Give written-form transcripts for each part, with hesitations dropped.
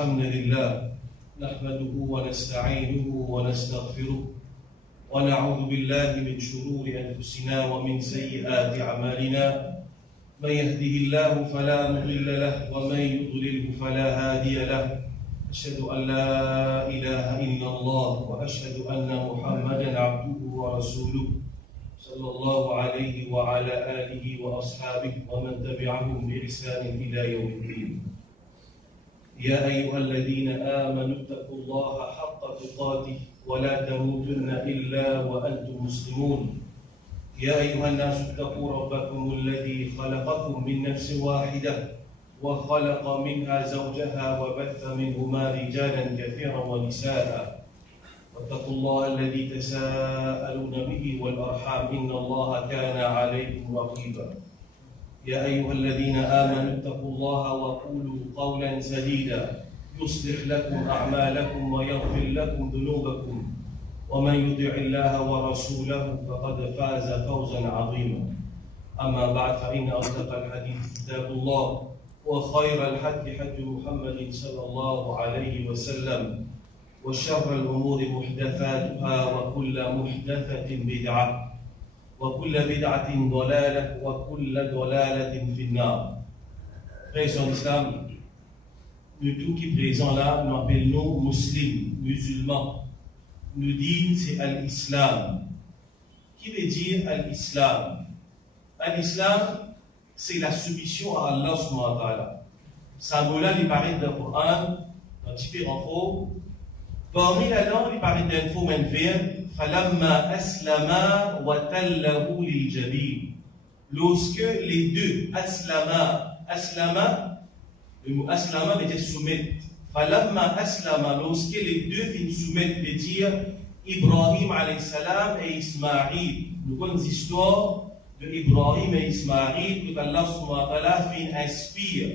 الحمد لله نحمده ونستعينه ونستغفره ونعوذ بالله من شرور أنفسنا ومن سيئات أعمالنا من يهده الله فلا مضل له ومن يضلله فلا هادي له أشهد أن لا إله إلا الله وأشهد أن محمدا عبده ورسوله صلى الله عليه وعلى آله وأصحابه ومن تبعهم بإحسان إلى يوم الدين. يا أيها الذين آمنوا اتقوا الله حق تقاته ولا تموتن إلا وأنتم مسلمون. يا أيها الناس اتقوا ربكم الذي خلقكم من نفس واحدة وخلق منها زوجها وبث منهما رجالا كثيرا ونساء واتقوا الله الذي تساءلون به والأرحام إن الله كان عليكم رقيبا. يا أيها الذين آمنوا اتقوا الله وقولوا قولا سديدا يصلح لكم أعمالكم ويغفر لكم ذنوبكم ومن يطع الله ورسوله فقد فاز فوزا عظيما. أما بعد فإن أصدق الحديث كتاب الله وخير الحديث حديث محمد صلى الله عليه وسلم وشر الأمور محدثاتها وكل محدثة بدعة وكل بدعة ضلالة وكل ضلالة في النار. Frères en islam, nous tous qui présents là, nous appelons musulmans, musulmans. Nous disons c'est al-Islam. Qui veut dire al-Islam? Al-Islam, c'est la soumission à Allah subhanahu wa ta'ala. Ça mot-là, il paraît dans le Coran, dans différentes formes. Parmi la langue, il paraît d'un faux manvers. فَلَمَّا أَسْلَمَا وَتَلَّهُ لِلْجَبِينِ. Lorsque les deux, aslama, le mot aslama veut dire soumettre. فَلَمَّا أَسْلَمَا, lorsque les deux viennent soumettre, veut dire Ibrahim alayhi salam et Ismaïl. Nous connaissons l'histoire de Ibrahim et Ismaïl, que Allah subhanahu wa ta'ala inspire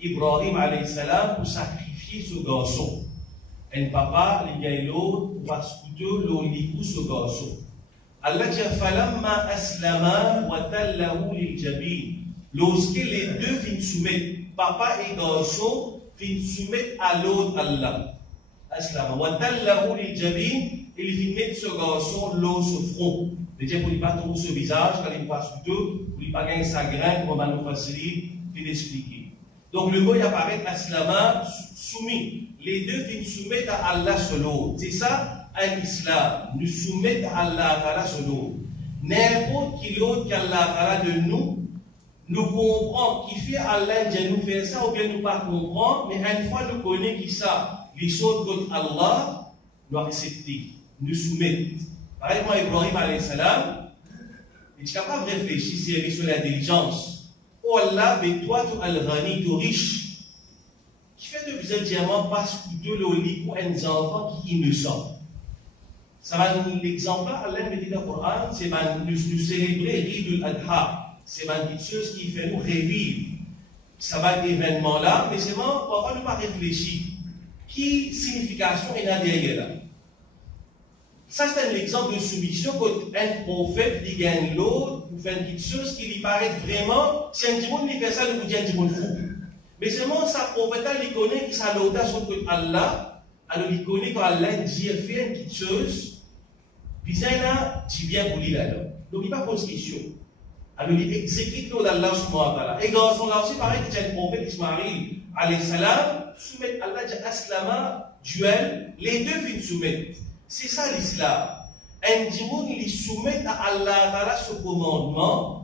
Ibrahim alayhi salam pour sacrifier ce garçon. Un papa, il y a l'autre, parce que l'on lit ce garçon. Allah dit falamma aslama wa tallahu lil jabin. Lorsque les deux viennent soumettre, papa et garçon viennent soumettre à l'autre Allah. Aslama wa tallahu lil jabin, il vient mettre ce garçon l'eau sur le front. C'est-à-dire pour ne pas tomber sur le visage, quand il passe plutôt, pour ne pas gagner sa graine, comme on va nous faciliter, puis l'expliquer. Donc le mot il apparaît aslama, soumis. Les deux viennent soumettre à Allah sur l'autre. C'est ça, l'islam. Nous soumettre à Allah sur l'autre. N'importe qui l'autre qu'Allah de nous, nous comprenons qui fait Allah, Dieu nous fait ça, ou bien nous pas comprendre, mais une fois nous connaissons qui ça, les autres contre Allah, nous accepter, nous soumettre. Par exemple, Ibrahim alayhi salam, il est capable de réfléchir sur l'intelligence. Oh Allah, mais toi, tu es al-Ghani, tu es riche. Qui fait de plusieurs diamants parce que de l'oli pour un enfant qui est innocent. Ça va nous l'exemple, Allah me dit dans le Coran, c'est nous célébrer Eid al-Adha. C'est quelque chose qui fait nous revivre. Ça va être événement là, mais c'est vraiment, parfois nous pas réfléchir. Qui signification est là derrière là? Ça c'est un exemple de soumission quand un prophète dit gagne l'autre pour faire quelque chose qui lui paraît vraiment, si un monde qui fait ça, il vous dit un monde fou. Mais seulement sa prophète, il connaît qu'il a l'audace contre Allah, alors il connaît quand Allah dit fait une petite chose, puis ça là, dit bien pour lui là. Donc il ne pas pose question. Alors il exécute l'Allah subhanahu wa ta'ala. Et dans son là aussi, pareil, qu'il y a un prophète Ismaïl alayhi salam, soumettre Allah dit aslama, duel, les deux viennent soumettre. C'est ça l'islam. Un djimoun, il soumet à Allah ta'ala ce commandement.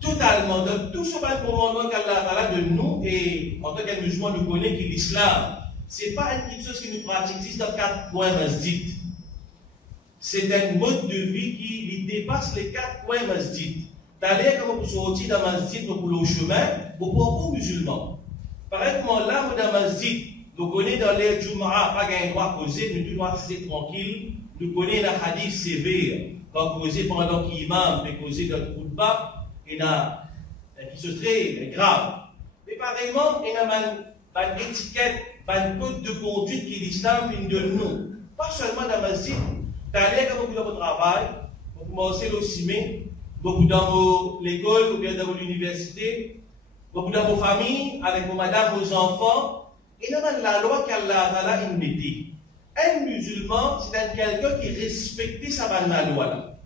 Totalement, donc tout ce commandement qu'Allah de nous, et en tant que musulman, nous connaissons que l'islam, ce n'est pas une petite chose que nous pratiquons dans 4 points masjid. C'est un mode de vie qui dépasse les 4 points masjid. C'est-à-dire que vous sortez dans masjid, vous pouvez au chemin, vous pouvez musulmans. Par exemple, là, dans masjid, nous connaissons dans les Jumu'ah, pas un droit causé, nous devons rester tranquille. Nous connaissons la hadith sévère, quand causé pendant qu'imam peut causer dans le khutbah. Il y a qui se très grave. Mais pareillement, il y a une étiquette, une code de conduite qui l'islam vient de nous. Pas seulement dans la masjid. D'aller quand vous dans votre travail, vous commencez le ciné, vous dans l'école ou bien dans l'université, vous dans vos familles, avec vos madames, vos enfants, Et dans la loi qu'Allah a mettée, un musulman, c'est quelqu'un qui respecte sa loi là.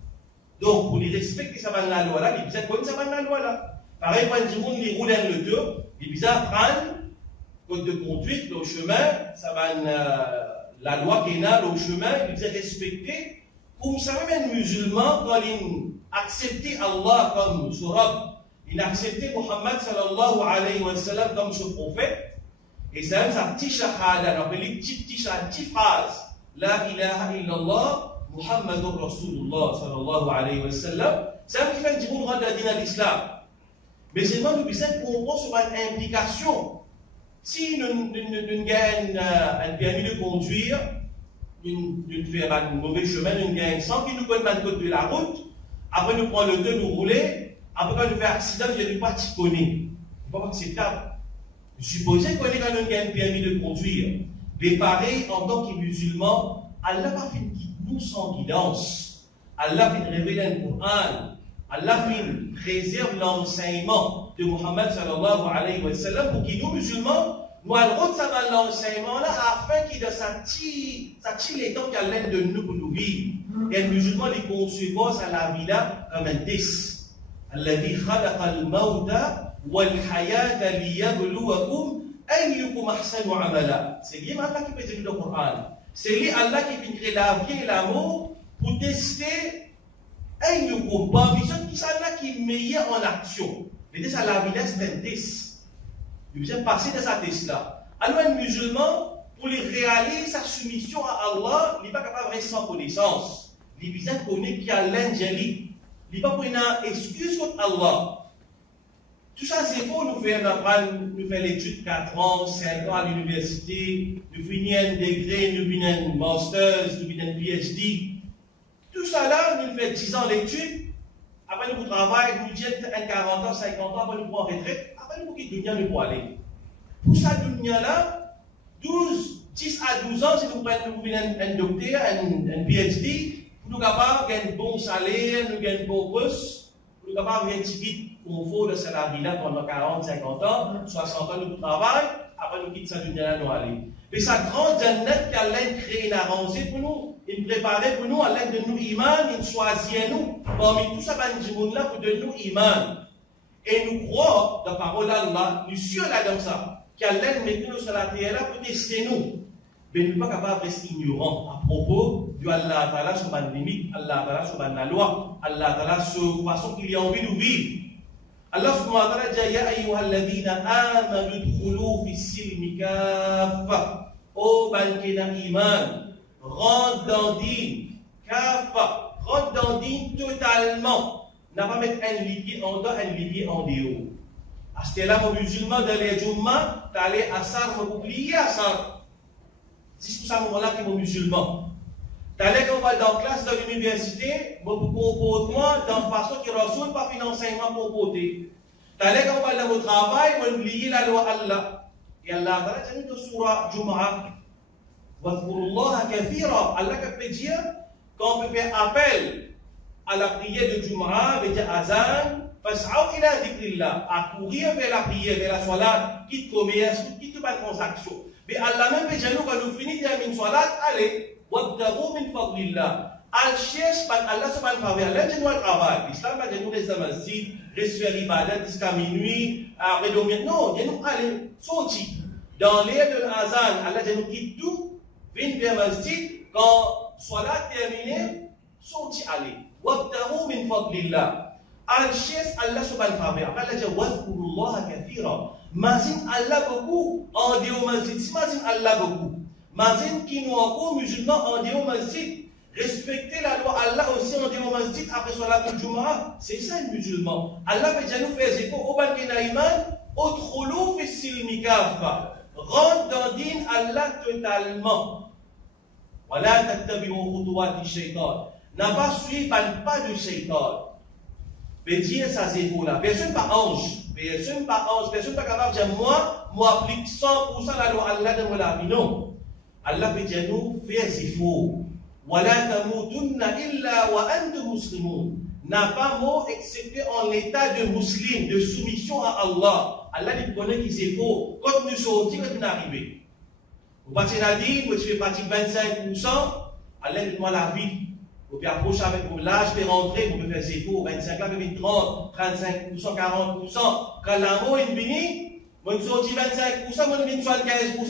Donc, pour les respecter sa loi là, il besoin de sa loi là. Pareil, quand du monde les roule le deux, il besoin de prendre code de conduite, le chemin, ça va la loi qu'il a, le chemin, il besoin respecter. Comme ça, même un musulman, quand il accepte Allah comme son Rabb, il a accepté Muhammad sallallahu alayhi wa sallam comme son prophète, et ça même sa petite shahada, on appelle les petites phrases. La ilaha illallah, Muhammadur Rasulullah sallallahu alayhi wa sallam. C'est un qui fait du monde rendre la dîne à l'islam. Mais c'est vraiment nous besoin de comprendre sur une implication. Si nous gagnons un permis de conduire, nous faisons un mauvais chemin, nous gagnons 100, puis nous prenons le code de la route, après nous prenons le temps, nous rouler, après quand nous faisons un accident, nous ne pas t'y connaître. Ce n'est pas acceptable. Supposez qu'on est quand nous gagnons un permis de conduire. Mais pareil, en tant que musulman, Allah n'a pas fait nous sans guidance. Allah fait révéler le Coran. Allah préserve l'enseignement de Muhammad sallallahu alayhi wa sallam pour que nous, musulmans, nous allons recevoir l'enseignement là afin qu'il de s'attire les temps qu'Allah de nous pour nous vivre. Et le musulman, il conçoit la vie là comme un test. Alladhi khalaqa al-mawta wal-hayata liyabluwakum ayyukum ahsanu amala. C'est lui Allah qui présente le Coran. C'est lui Allah qui fait créer la vie et l'amour pour tester ayyukum, parmi ceux qui sont là qui est meilleur en action. Mais ça la vie là, c'est un test. Il vient passer de sa test là. Alors un musulman, pour lui réaliser sa soumission à Allah, il n'est pas capable de rester sans connaissance. Il vient connaître qu'il y a l'angélique. Il n'est pas pour une excuse contre Allah. Tout ça, c'est pour nous faire l'étude 4 ans, 5 ans à l'université, nous finir un degré, nous finir un master, nous finir un PhD. Tout ça là, nous faisons 10 ans d'études, après nous travaillons, nous disons 40 ans, 50 ans, après nous prenons retraite, après nous quittons le dunya, nous aller. Pour ça, le dunya là, 10 à 12 ans, si nous prenons un docteur, un PhD, pour nous capables de gagner un bon salaire, nous gagner un bon poste, pour nous capables de gagner un petit confort de salarié là pendant 40, 50 ans, 60 ans, nous travaillons, après nous quittons ce dunya là, nous aller. Mais sa grande jannat qu'Allah crée, il a arrangé pour nous, il préparait pour nous, à l'aide de nous iman, il choisit nous, parmi tout ça, il là pour de nous iman. Et nous croyons, dans la parole d'Allah, nous sommes là dans ça, qu'Allah met nous sur la terre là pour tester nous. Mais nous ne sommes pas capables de rester ignorants à propos de Allah Ta'ala sur ma limite, Allah Ta'ala sur ma loi, Allah Ta'ala sur la façon qu'il y a envie de vivre. Allah subhanahu wa ta'ala dit ya ayyuhalladhina amanu udkhulu fi silmi kaffa. O bankena iman, rentre dans din, kaffa, rentre dans din totalement. N'a pas mettre un livier en dedans, un livier en dehors. À ce là, mon musulman dans les Jumma, t'allais à ça, mon oublier à ça. C'est tout ça, moment-là, que mon musulman. T'allais qu'on va dans la classe de l'université, mon comportement, dans la façon qui reçoit pas financement comporté. T'allais qu'on va dans mon travail, mon oublier la loi Allah. Et Allah a dit dans Surah Jumu'ah, Wadhkurullaha kathira. Allah peut dire, quand on peut faire appel à la prière de Jumu'ah, veut dire Azan, fas'aw ila dhikrillah, à courir vers la prière, vers la salat, quitte commerce, quitte pas transaction. Mais Allah même peut dire, nous, quand nous finissons de faire salat, allez, Wabtaru min fadlillah. Al-Sheikh, Allah subhanahu wa ta'ala, Allah, nous le travail. L'islam, pas de nous rester dans le masjid, rester faire ibadat jusqu'à minuit, après dormir. Non, nous allons sortir. Dans l'air de l'Azan, Allah nous quitte tout, vient vers le masjid, quand salat terminé, sortir aller. Wabtaru min fadlillah. Al-Sheikh, Allah subhanahu wa ta'ala, Allah dit, Wadhkurullaha kathira. Mazin Allah beaucoup, en dehors masjid. Si mazin Allah beaucoup. Mazin qui nous encore musulmans en dehors masjid. Respecter la loi Allah aussi en dehors masjid après salat al-Jumu'ah. C'est ça le musulman. Allah peut déjà nous faire zéro au ban kenaïman, au troulou fi silmi kaffa. Rentre dans din Allah totalement. Voilà tattabi'u khutuwati shaitan. N'a pas suivi pas de shaitan. Mais dire ça zéro là. Personne pas ange. Personne pas capable de dire moi applique 100% la loi Allah dans la vie. Non. Allah peut dire nous, faire zéro. Wala tamutunna illa wa antum muslimun. N'a pas mot excepté en l'état de musulman, de soumission à Allah. Allah dit connaît qui c'est faux. Quand nous sortis, quand nous arrivons. Vous partez Nadine, vous faites partie 25%, allez-moi la vie. Vous pouvez approcher avec l'âge de rentrer, vous pouvez faire 0, 25 là, vous pouvez 30, 35%, 40%. Quand l'amour est fini, vous sortez 25%, vous sortez 75%,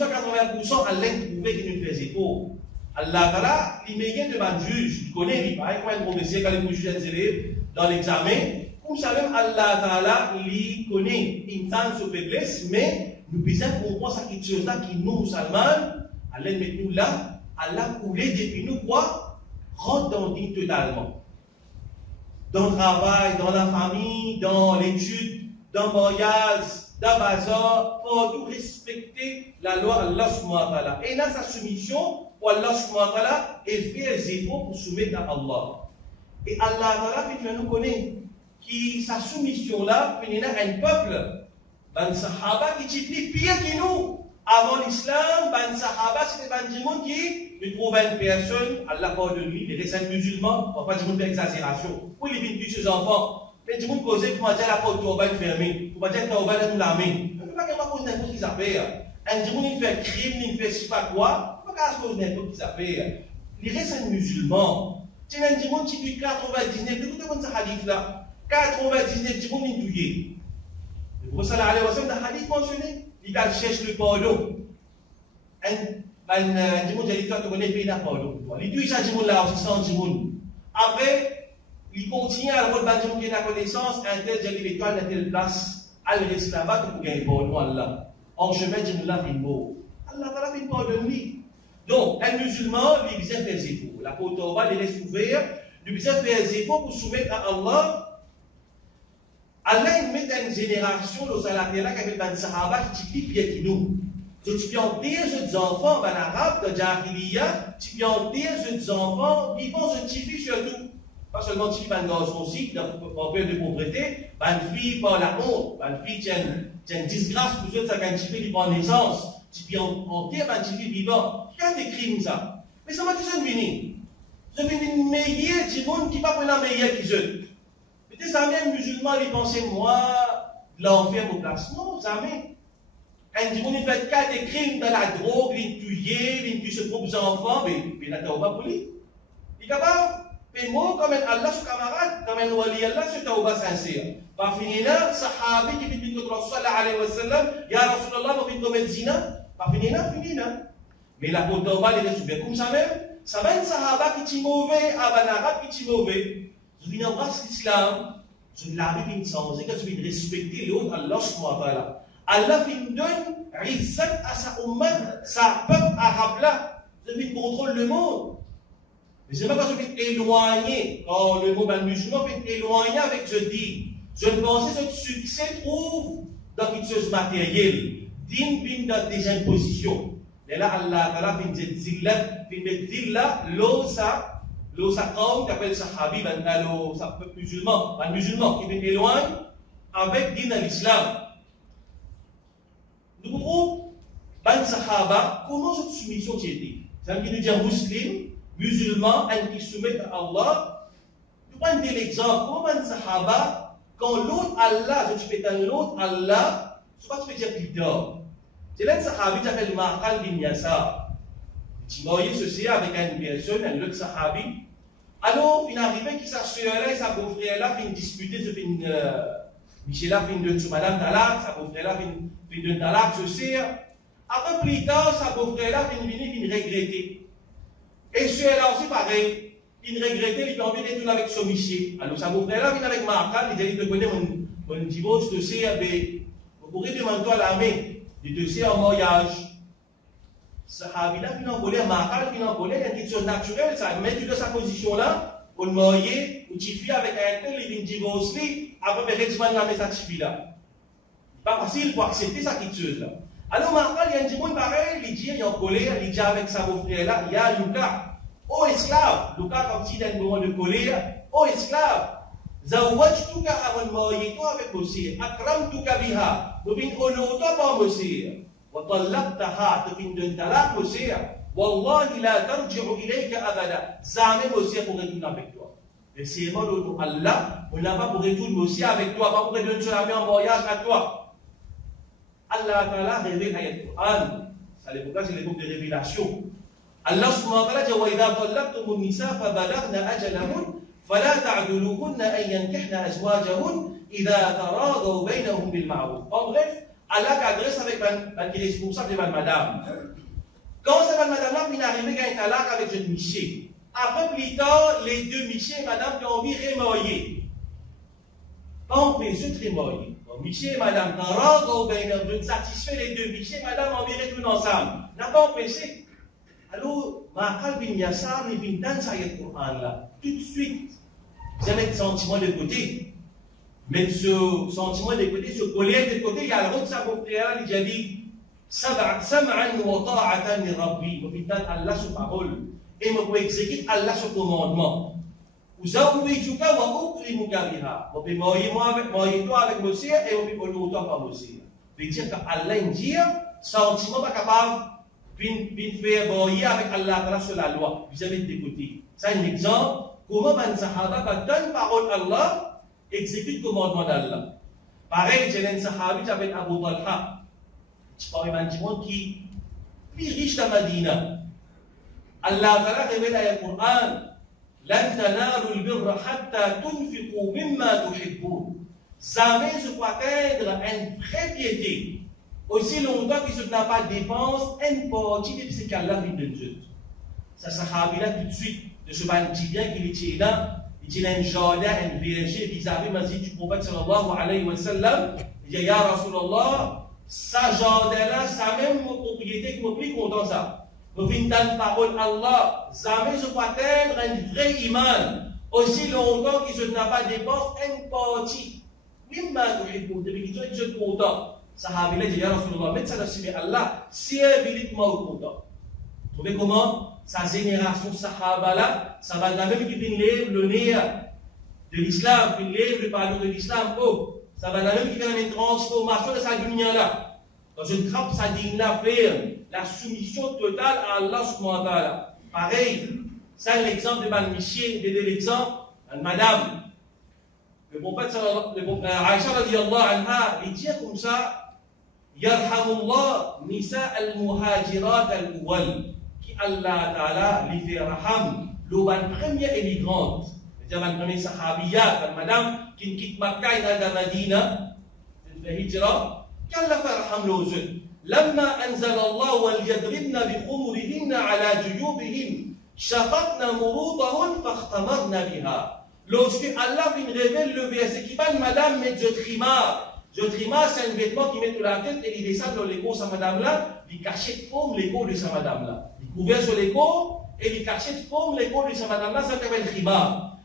80%, allez trouver qu'il nous fait 0. Allah Ta'ala, il meilleur de ma juge, il connaît, il paraît quand même professeur, quand il juge les élèves dans l'examen. Comme ça même, Allah Ta'ala, il connaît une tente de faiblesse, mais nous besoin comprendre ça quelque chose là qui nous, musulmans, Allah met nous là, Allah coulé depuis nous quoi? Rentre dans le dîme totalement. Dans le travail, dans la famille, dans l'étude, dans le mariage, dans le bazar, pour tout respecter la loi Allah subhanahu wa ta'ala. Et dans sa soumission, pour Allah subhanahu wa ta'ala, et faire les efforts pour soumettre à Allah. Et Allah ta'ala, nous connaît, qui sa soumission là, il y a un peuple, ben Sahaba qui est pire que nous. Avant l'islam, ben Sahaba, c'était ben du monde qui ne trouvait une personne, Allah parle de lui, les récents musulmans, on va pas dire une exagération. Pour les vite ses enfants, mais du monde causait pour dire la porte au bal fermée, pour dire que au bal nous la main. On ne peut pas causer n'importe qui s'appelle. Un du monde il fait crime, il fait je sais pas quoi, on ne peut pas causer n'importe qui s'appelle. Les récents musulmans, c'est un du monde qui fait 99, écoutez ce hadith là, 99 du monde il tué. Le prophète sallallahu alayhi wa sallam, dans le hadith mentionné, il cherche le pardon. Un monde qui a donné le pardon. Il tue ça, là aussi, sans monde. Après, il continue à avoir le monde qui a la connaissance, un tel j'ai l'étoile, à telle place, à rester là-bas pour gagner le pardon, Allah. En chemin, j'ai là, il mort. Allah va faire pardon lui. Donc, un musulman, il vient faire ses efforts. La porte au bas, il reste ouvert, il vient faire ses efforts pour soumettre à Allah. Allah il met une génération dans la terre qui avait des sahaba qui est pire que nous. Tu peux en dire aux enfants en arabe, de Jahiliya, tu peux en dire aux enfants vivant ce tifi surtout. Pas seulement tifi dans garçon aussi, en période de pauvreté, une fille par la honte, une fille qui a une disgrâce pour ceux qui ont tifi qui prend naissance. Tu peux en dire un tifi vivant. Il y a des crimes ça. Mais ça m'a dit je viens. Je viens meilleur du monde qui va prendre la meilleure qu'ils ont. Peut-être jamais un musulman il pensait, moi, l'enfer au place. Non, jamais. Un du monde il fait cas de crimes dans la drogue, il tue ses propres enfants, mais il n'a pas pour lui. Il est capable. Mais moi, comme un Allah, son camarade, comme un wali Allah, c'est tawba sincère. Par finir là, sahabi qui dit que Rasul sallallahu alayhi wa sallam, Ya Rasulallah, nous venons commettre zina. Par finir là. Mais la pour tawba, il est souvent comme ça même. Ça va un sahaba qui est mauvais, un arabe qui est mauvais. Je viens embrasser l'islam, je l'arrive une sens, et que je viens respecter l'autre, Allah subhanahu wa ta'ala. Allah vient donne rizat à sa ummat, sa peuple arabe là. Je viens contrôler le monde. Mais c'est pas quand je viens éloigner, quand le mot musulman vient éloigner avec je dis. Je pense que ce succès trouve dans quelque chose matériel, digne dans des impositions. Et là, Allah ta'ala vient dire zillat, l'osa kaum qui appelle sahabi, un musulman qui vient éloigner avec din à l'islam. Nous trouvons, ban sahaba, comment cette soumission était? C'est-à-dire qu'il nous dit musulman, musulman, un qui soumet à Allah. Nous prenons l'exemple, comment ban sahaba, quand l'autre Allah, je peux dire l'autre Allah, c'est pas tu peux dire plus tard. C'est l'un sahabi qui s'appelle Ma'qal bin Yasar. Il marié ceci avec une personne, un autre sahabi. Alors, il arrivait que sa soeur-là et sa beau-frère-là viennent disputer, Michel-là vient de Madame Talak, sa beau-frère-là vient de Talak, ceci. Après, plus tard, sa beau-frère-là vient regretter. Et soeur-là aussi, pareil. Il regrettait, il a envie de retourner avec son Michel. Alors, sa beau-frère-là vient avec Ma'qal, il dit, il te connaît mon divorce, ceci, vous pourrez demander à la main. Il te sait en mariage. Sahabina vient en colère, Ma'qal vient en colère, il y a une question naturelle, ça met dans sa position là, pour le marier, ou tu fais avec un tel, il vient divorcer, après, il va la mettre cette fille-là. Pas facile pour accepter ça quelque chose là. Alors, Ma'qal, il y a un petit monde pareil, il dit, il est en colère, il dit avec sa beau-frère là, il y a Lucas, oh esclave, Lucas, comme s'il a un moment de colère, oh esclave. Zawajtuka avant de marier toi avec Monsieur, akramtuka biha, tu viens honorer toi par Monsieur, wa talaqtaha, tu viens de talaq Monsieur, wallahi la tarji'u ilayka abada, jamais Monsieur pour retourner avec toi. Et c'est moi l'autre Allah, on n'a pas pour retourner Monsieur avec toi, pas pour retourner sur la main en voyage à toi. Allah Ta'ala révèle ayat Quran, À l'époque-là, c'est l'époque des révélations. Allah subhanahu wa ta'ala dit وَإِذَا طَلَّقْتُمُ النِّسَاءَ فَبَلَغْنَ أَجَلَهُنَّ فَلَا تَعْضُلُوهُنَّ أَن يَنكِحْنَ أَزْوَاجَهُنَّ إِذَا تَرَاضَوْا بَيْنَهُم بِالْمَعْرُوفِ. En bref, Allah adresse avec qui est responsable de madame. Quand cette madame-là vient arriver à un talak avec cette Miché, après plus tard, les deux Miché et madame qui ont envie de remarier. Quand les autres remarier, Miché et madame, quand on satisfait les deux Miché et madame ont envie de retourner ensemble, n'a pas empêché. Alors, Ma'akal bin Yassar, il vient dans ce Coran-là, tout de suite, vous avez le sentiment de côté. Mais ce sentiment de côté, ce colère de côté, il y a le rôle de sa frère, il a dit Sam'an wa ta'atan li Rabbi, je vais Allah sa parole, et je vais exécuter Allah son commandement. Vous avez dit que vous avez dit que vous avez dit avec Moshe et vous avez dit autant Moshe. Ça veut dire qu'Allah dit, sentiment pas capable de faire boyer avec Allah sur la loi. Vous avez des côtés. C'est un exemple. Comment un sahaba donne parole à Allah, exécute le commandement d'Allah. Pareil, j'ai un sahabi qui s'appelle Abu Talha. C'est pas un monde qui est plus riche de Madina. Allah révèle dans le Coran لن تنالوا البر حتى تنفقوا مما تحبون. Jamais se peut atteindre une vraie piété aussi longtemps que ce n'a pas de dépense, une partie de ce qu'Allah vient de Dieu. Ça sahabi-là tout de suite, de ce bandit-bien qu'il était là, il était un jardin, un verger vis-à-vis du prophète sallallahu alayhi wa sallam. Il dit, Ya Rasulallah, ça jardin-là, ça même propriété qui me plie content ça. Nous venons dans la parole Allah, jamais je peux atteindre un vrai iman, aussi longtemps que je n'ai pas dépense une partie. Même si je suis content, Sahabi l'a dit, Ya Rasulallah, mais ça doit Allah, si évidemment content. Vous trouvez comment sa génération Sahaba là, ça va la même qui lève le nez de l'islam, qui lève le parler de l'islam, ça va la même qui fait une transformation de sa dunya là. Dans une trappe, ça dit la ferme, la soumission totale à Allah subhanahu wa ta'ala. Pareil, ça c'est l'exemple de Mme Miché, de l'exemple de Madame. Le prophète, Aïcha radiyallahu anha, il dit comme ça, Yarhamullah nisa al-muhajirat al-awwal, qui Allah ta'ala lui fait raham, l'oban première émigrante, c'est-à-dire la première sahabiyat, Madame, qui quitte Makkah et dans la Madina, elle fait hijra. كلا فرحم لوزن لما أنزل الله وليضربن بخمرهن على جيوبهن شققن مروطهن فاختمرن بها. Lorsque Allah vient révéler le verset qui parle madame met de trimar. Le trimar c'est un vêtement qui met sur la tête et il descend dans l'épaule de sa madame là, il cache de forme l'épaule de sa madame là. Il couvert sur l'épaule et il cache de forme l'épaule de sa madame là, ça s'appelle trimar.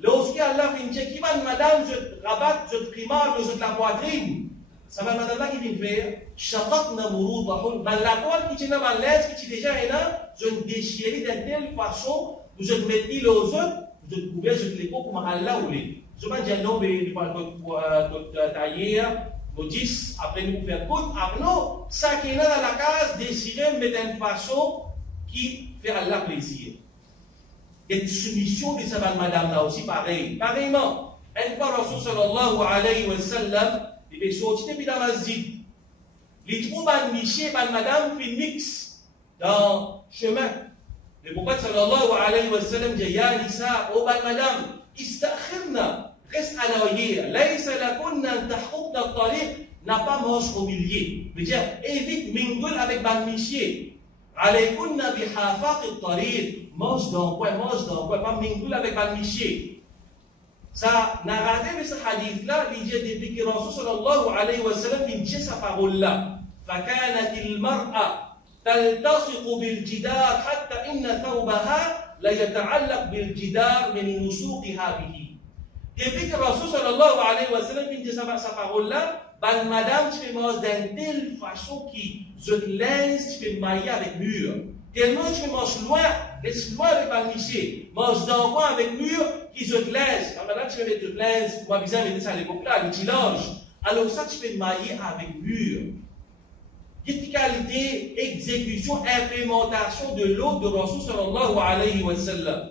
Lorsque Allah vient dire qui parle madame je rabatte de trimar de la poitrine. Ça va madame là qui vient faire shaqaqna murudahun, dans la toile qui est dans l'aise qui est déjà là, je ne déchire de telle façon que je ne mets ni les autres, je ne couvre je ne les pas comme Allah ou les. Je vais dire non mais pour tailler, modis après nous faire tout, non, ça qui est là dans la case décider mais d'une façon qui fait Allah plaisir. Et soumission de sa madame là aussi pareil, pareillement. Une fois Rasul sallallahu alayhi wa sallam il est sorti depuis la masjid. Les troupes de Miché et madame fait mix dans le chemin. Le prophète sallallahu alayhi wa sallam dit Ya Nisa, oh madame, istakhirna, reste à l'arrière. Laïsa lakunna tahqubna al-tariq, n'a pas marche au milieu. Il veut dire, évite mingle avec ban Miché. Alaykunna bihafaq al-tariq, marche dans quoi, pas mingle avec ban Miché. Ça, narraté de ce hadith-là, il dit depuis que Rasul sallallahu alayhi wa sallam vient dire sa parole-là. فَكَانَتِ الْمَرْأَةِ تَلْتَصِقُ بِالْجِدَارِ حَتَّى إِنَّ ثَوْبَهَا لَيَتَعَلَّقْ بِالْجِدَارِ مِنْ نُسُوقِهَا بِهِ. Depuis que Rasul sallallahu alayhi wa sallam vient dire sa parole-là, ben madame, tu fais manger d'une telle façon qui je te laisse, tu fais mailler avec mur. Tellement tu fais manger loin, laisse loin avec ma miché, mange dans quoi avec mur, qui se te laisse. Alors là, tu fais mettre te laisse, moi, bizarre, mais ça à l'époque-là, le tilange. Alors ça, tu fais mailler avec mur. Criticalité, exécution, implémentation de l'ordre de Rasul sallallahu alayhi wa sallam.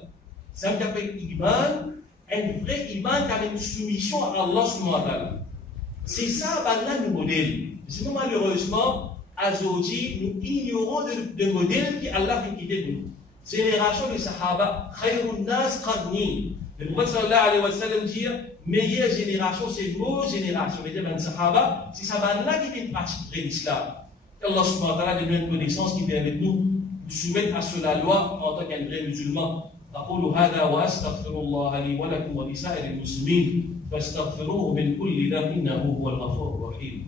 Ça me appelle Iman, un vrai Iman qui a une soumission à Allah subhanahu wa ta'ala. C'est ça, là, le modèle. Sinon, malheureusement, aujourd'hui, nous ignorons de modèles qui Allah fait quitter de nous. Génération des Sahaba, Khayrun Nas Qarni. Le prophète sallallahu alayhi wa sallam dit, meilleure génération, c'est vos générations. Mais les Sahaba, c'est ça là qui vient pratiquer l'islam. Allah subhanahu wa ta'ala donne une connaissance qui vient avec nous soumettre à cela la loi en tant qu'un vrai musulman. أقول هذا وأستغفر الله لي ولكم ولسائر المسلمين فاستغفروه من كل ذنب إنه هو الغفور الرحيم.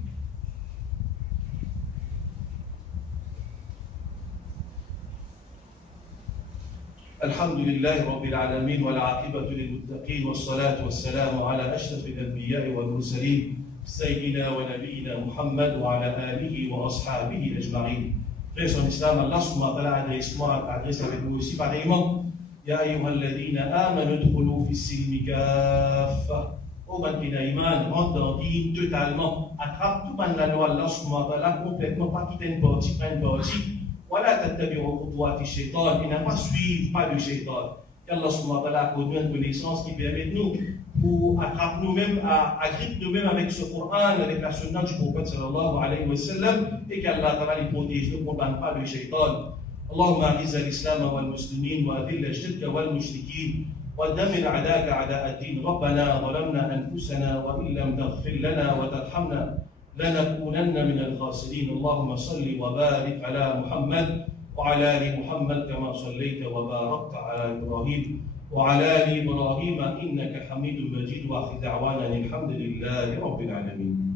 الحمد لله رب العالمين والعاقبة للمتقين والصلاة والسلام على أشرف الأنبياء والمرسلين سيدنا ونبينا محمد وعلى آله وأصحابه أجمعين. Frères en islam, Allah subhanahu wa ta'ala adresse avec nous aussi pareillement. يا أيها الذين آمنوا ادخلوا في السلم كافة. Ô ban qui n'a iman, rentre dans l'île totalement, attrape tout ban la loi Allah subhanahu wa ta'ala complètement, pas quitter une partie, pas une partie. Voilà tattabi'u khutuwati shaitan, il n'a pas suivi pas le shaitan. Allah subhanahu wa ta'ala a connu une connaissance qui permet de nous pour attraper nous-mêmes, agrippe nous-mêmes avec ce Coran, avec la sunna du prophète sallallahu alayhi wa sallam, et qu'Allah ta'ala les protège, ne condamne pas le shaitan. اللهم اعز الاسلام والمسلمين واذل الشرك والمشركين ودمر اعداءك اعداء الدين. ربنا ظلمنا انفسنا وان لم تغفر لنا وترحمنا لنكونن من الخاسرين. اللهم صل وبارك على محمد وعلى ال محمد كما صليت وباركت على ابراهيم وعلى ال ابراهيم انك حميد مجيد. واخر دعوانا الحمد لله رب العالمين.